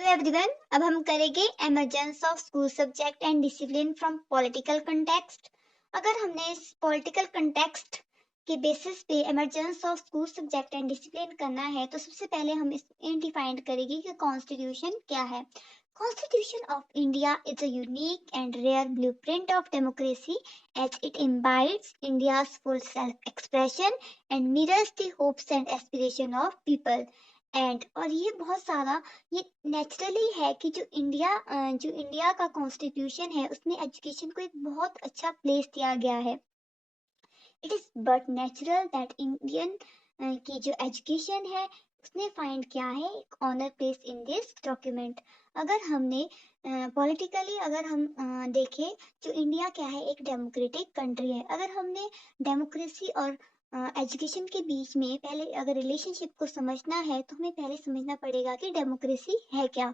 Hello everyone, अब हम करेंगे emergence of school subject and discipline from political context. अगर हमने इस पॉलिटिकल कंटेक्स्ट के बेसिस पे emergence of school subject and discipline करना है तो सबसे पहले हम इसमें डिफाइन करेंगे कि कॉन्स्टिट्यूशन क्या है। Constitution of India is a unique and rare blueprint of democracy as it embodies India's full self-expression and mirrors the hopes and aspirations of people. And और ये बहुत सारा ये नेचुरली है कि जो इंडिया का कॉन्स्टिट्यूशन है उसमें एजुकेशन को एक बहुत अच्छा प्लेस दिया गया है। It is but natural that Indian की जो एजुकेशन है उसने फाइंड किया है एक honour place in this document. अगर हमने पॉलिटिकली अगर हम देखें, जो इंडिया क्या है एक डेमोक्रेटिक कंट्री है। अगर हमने डेमोक्रेसी और एजुकेशन के बीच में पहले अगर रिलेशनशिप को समझना है तो हमें पहले समझना पड़ेगा कि डेमोक्रेसी है क्या।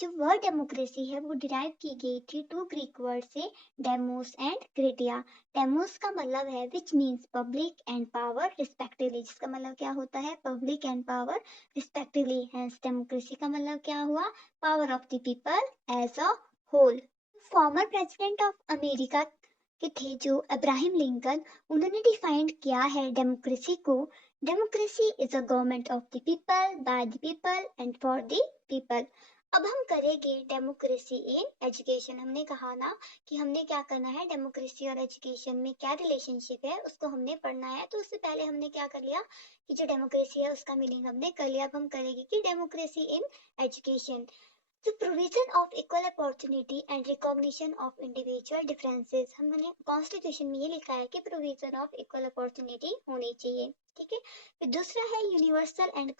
जो वर्ड डेमोक्रेसी है वो डिराइव की गई थी टू ग्रीक वर्ड से, डेमोस एंड क्रेटिया। डेमोस का मतलब है which means public and power respectively, जिसका मतलब क्या होता है public and power respectively. Hence democracy का मतलब क्या हुआ, power of the people as a whole. Former president of America के थे जो अब्राहम लिंकन, उन्होंने डिफाइंड किया है डेमोक्रेसी को। Democracy is a government of the people by the people and for the people. अब हम करेंगे डेमोक्रेसी इन एजुकेशन। हमने कहा ना कि हमने क्या करना है, डेमोक्रेसी और एजुकेशन में क्या रिलेशनशिप है उसको हमने पढ़ना है। तो उससे पहले हमने क्या कर लिया कि जो डेमोक्रेसी है उसका मीनिंग हमने कर लिया। अब हम करेंगे कि democracy in education, the provision of equal opportunity and recognition of individual differences। हमने कॉन्स्टिट्यूशन में ये लिखा है कि प्रोविजन ऑफ इक्वल अपॉर्चुनिटी होनी चाहिए, ठीक है। फिर दूसरा है यूनिवर्सल एंड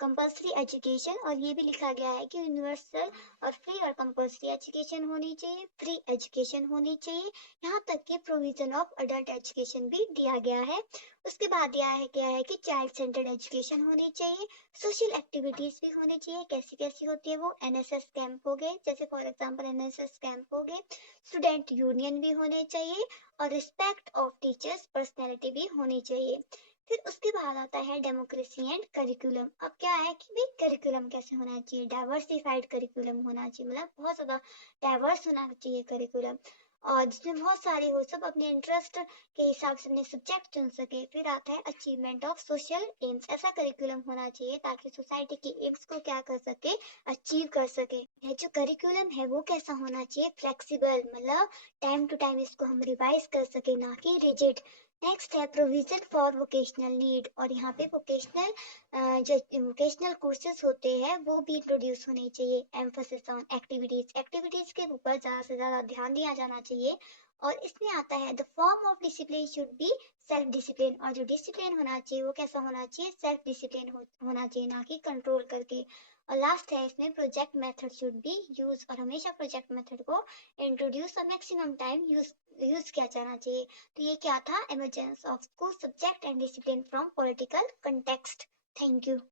कंपल्सरी एजुकेशन, और ये भी लिखा गया है कि यूनिवर्सल और फ्री और कंपल्सरी एजुकेशन होनी चाहिए, फ्री एजुकेशन होनी चाहिए। यहाँ तक कि प्रोविजन ऑफ अडल्ट एजुकेशन भी दिया गया है। उसके बाद यह है क्या है कि चाइल्ड सेंटर्ड एजुकेशन होनी चाहिए, सोशल एक्टिविटीज भी होनी चाहिए। कैसी कैसी होती है वो, एनएसएस कैंप हो गए, जैसे फॉर एग्जांपल एनएसएस कैंप हो गए। स्टूडेंट यूनियन भी होने चाहिए और रिस्पेक्ट ऑफ टीचर्स पर्सनैलिटी भी होनी चाहिए। फिर उसके बाद आता है डेमोक्रेसी एंड करिकुलम। अब क्या है कि भाई करिकुलम कैसे होना चाहिए, डाइवर्सिफाइड करिकुलम होना चाहिए, मतलब बहुत ज्यादा डाइवर्स होना चाहिए करिकुलम, और जिसमें बहुत सारे हो, सब अपने इंटरेस्ट के हिसाब से अपने सब्जेक्ट चुन सके। फिर आता है अचीवमेंट ऑफ सोशल एम्स, ऐसा करिकुलम होना चाहिए ताकि सोसाइटी के एम्स को क्या कर सके, अचीव कर सके। यह जो करिकुलम है वो कैसा होना चाहिए, फ्लेक्सिबल, मतलब टाइम टू टाइम इसको हम रिवाइज कर सके, ना कि रिजिड। नेक्स्ट है प्रोविजन फॉर वोकेशनल नीड, और यहाँ पे जो वोकेशनल कोर्सेज होते हैं वो भी इंट्रोड्यूस होने चाहिए। एम्फोसिस ऑन एक्टिविटीज, एक्टिविटीज के ऊपर ज़्यादा से ज़्यादा ध्यान दिया जाना चाहिए। और इसमें आता है the form of discipline should be self discipline, और जो डिसिप्लिन होना चाहिए वो कैसा होना चाहिए, सेल्फ डिसिप्लिन होना चाहिए, ना कि कंट्रोल करके। और लास्ट है इसमें project method should be use, और हमेशा प्रोजेक्ट मेथड को इंट्रोड्यूस और मैक्सिमम टाइम यूज किया जाना चाहिए। तो ये क्या था, emergence of school subject and discipline from political context. Thank you.